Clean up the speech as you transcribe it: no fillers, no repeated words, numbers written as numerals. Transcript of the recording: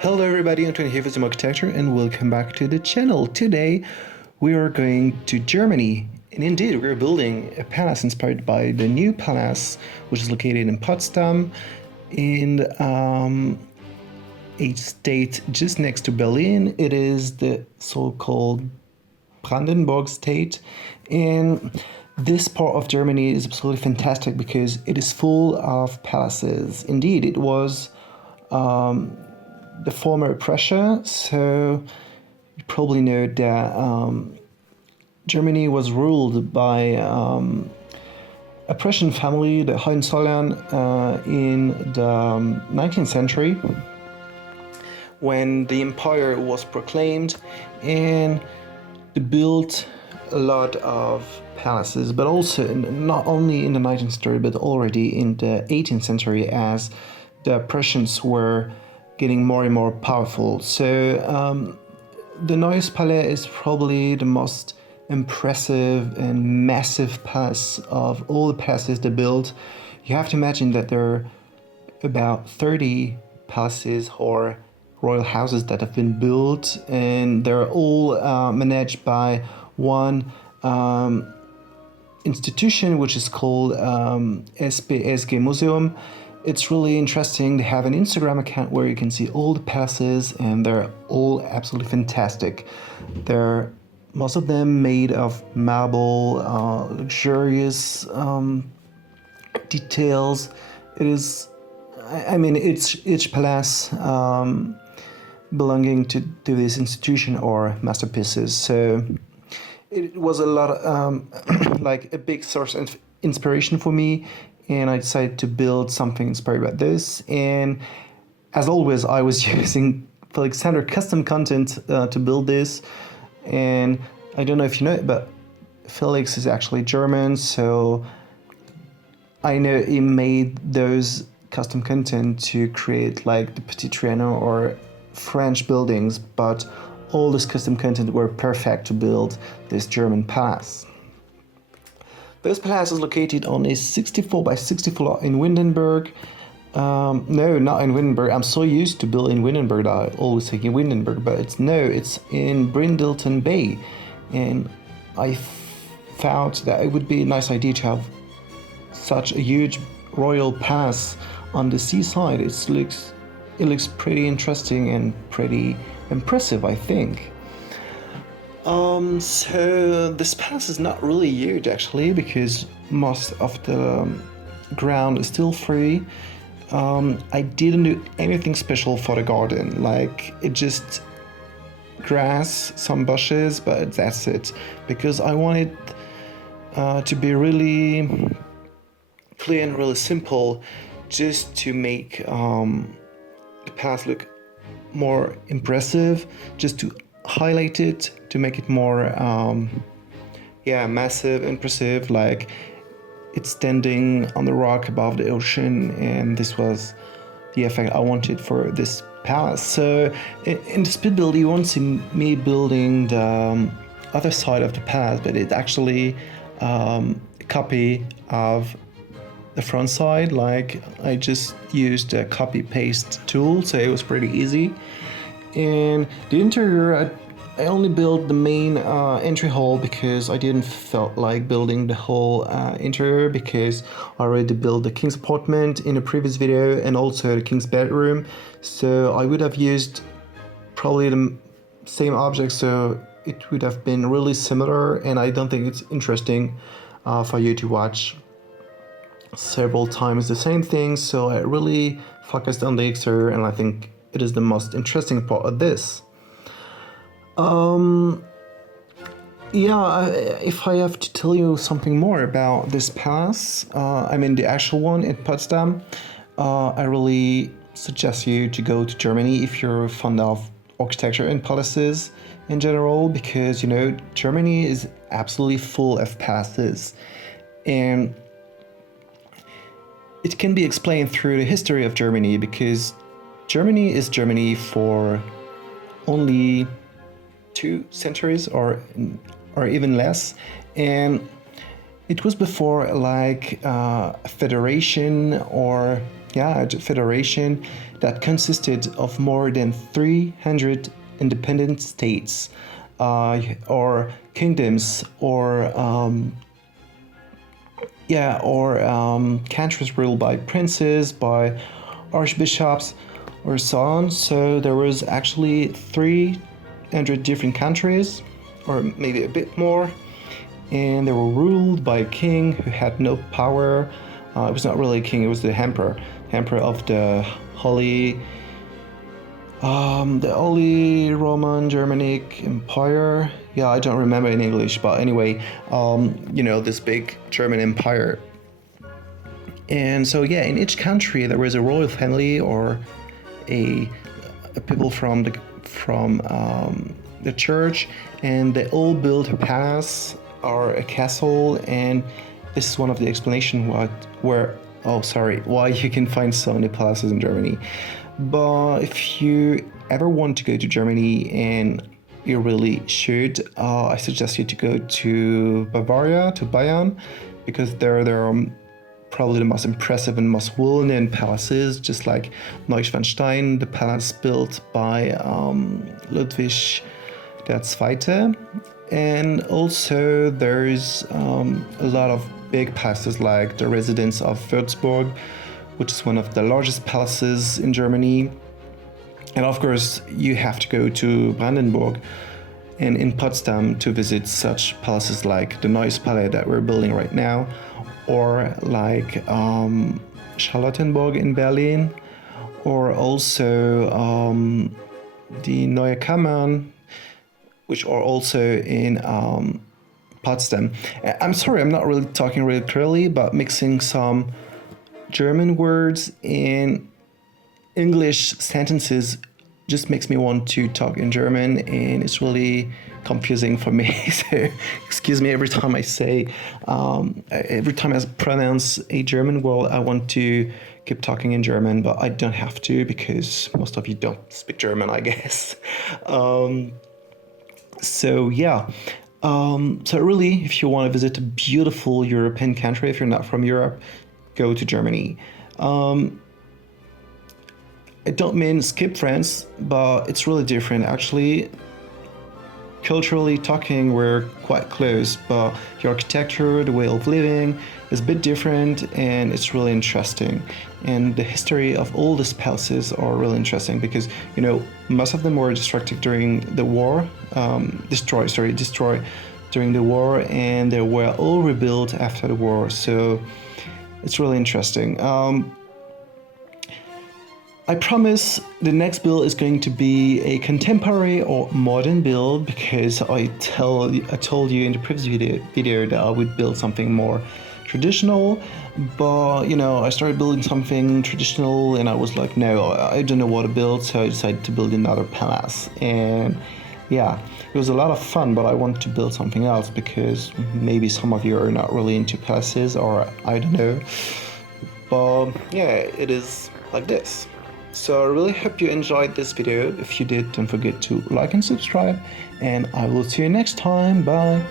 Hello everybody, Antoine here for Simarchitecture and welcome back to the channel. Today we are going to Germany, and indeed we're building a palace inspired by the Neues Palais, which is located in Postdam in a state just next to Berlin. It is the so-called Brandenburg state, and this part of Germany is absolutely fantastic because it is full of palaces. Indeed, it was the former Prussia, so you probably know that Germany was ruled by a Prussian family, the Hohenzollern, in the 19th century, when the empire was proclaimed, and they built a lot of palaces, but also not only in the 19th century, but already in the 18th century, as the Prussians were getting more and more powerful. So the Neues Palais is probably the most impressive and massive palace of all the palaces they built. You have to imagine that there are about 30 palaces or royal houses that have been built, and they're all managed by one institution, which is called SPSG Museum. It's really interesting. They have an Instagram account where you can see all the palaces, and they're all absolutely fantastic. They're most of them made of marble, luxurious details. It is, I mean, each palace belonging to this institution or masterpieces. So it was a lot of, like a big source of inspiration for me, and I decided to build something inspired by this. And as always, I was using Alexander custom content to build this. And I don't know if you know it, but Felix is actually German, so I know he made those custom content to create like the Petit Trianon or French buildings, but all this custom content were perfect to build this German palace. This palace is located on a 64 by 64 lot in Windenburg. No, not in Windenburg. I'm so used to building in Windenburg that I always think in Windenburg, but it's in Brindleton Bay. And I thought that it would be a nice idea to have such a huge royal palace on the seaside. It looks pretty interesting and pretty impressive, I think. So this palace is not really huge actually, because most of the ground is still free. I didn't do anything special for the garden, like it just grass, some bushes, but that's it, because I wanted to be really clear and really simple, just to make the palace look more impressive, just to highlight it, to make it more massive, impressive, like it's standing on the rock above the ocean, and this was the effect I wanted for this palace. So in the speed build you won't see me building the other side of the palace, but it's actually a copy of the front side. Like I just used a copy paste tool, so it was pretty easy. And the interior, I only built the main entry hall because I didn't felt like building the whole interior, because I already built the king's apartment in a previous video and also the king's bedroom. So I would have used probably the same objects, so it would have been really similar, and I don't think it's interesting for you to watch several times the same thing. So I really focused on the exterior, and I think it is the most interesting part of this. If I have to tell you something more about this palace, I mean the actual one in Potsdam, I really suggest you to go to Germany if you're fond of architecture and palaces in general, because, you know, Germany is absolutely full of palaces, and it can be explained through the history of Germany, because Germany is Germany for only 2 centuries or even less, and it was before like a federation or federation that consisted of more than 300 independent states, or kingdoms, or countries ruled by princes, by archbishops, or so on. So there was actually 300 different countries, or maybe a bit more, and they were ruled by a king who had no power. It was not really a king; it was the emperor of the Holy Roman Germanic Empire. Yeah, I don't remember in English, but anyway, this big German empire. And so, yeah, in each country there was a royal family or a people from the church, and they all built a palace or a castle. And this is one of the explanation why you can find so many palaces in Germany. But if you ever want to go to Germany, and you really should, I suggest you to go to Bavaria, to Bayern, because there are probably the most impressive and most well-known palaces, just like Neuschwanstein, the palace built by Ludwig II. And also there's a lot of big palaces, like the residence of Würzburg, which is one of the largest palaces in Germany. And of course, you have to go to Brandenburg and in Postdam to visit such palaces like the Neues Palais that we're building right now, or like Charlottenburg in Berlin, or also the Neue Kammern, which are also in Potsdam. I'm sorry, I'm not really talking really clearly, but mixing some German words in English sentences just makes me want to talk in German, and it's really confusing for me. So excuse me every time I pronounce a German word, I want to keep talking in German, but I don't have to, because most of you don't speak German, I guess. So really, if you want to visit a beautiful European country, if you're not from Europe, go to Germany. I don't mean skip France, but it's really different. Actually, culturally talking, we're quite close, but the architecture, the way of living is a bit different, and it's really interesting. And the history of all these palaces are really interesting, because most of them were destroyed during the war, destroyed during the war, and they were all rebuilt after the war. So it's really interesting. I promise the next build is going to be a contemporary or modern build, because I told you in the previous video that I would build something more traditional. But I started building something traditional, and I was like, no, I don't know what to build, so I decided to build another palace. And yeah, it was a lot of fun, but I wanted to build something else, because maybe some of you are not really into palaces, or I don't know. But yeah, it is like this. So I really hope you enjoyed this video. If you did, don't forget to like and subscribe, and I will see you next time. Bye.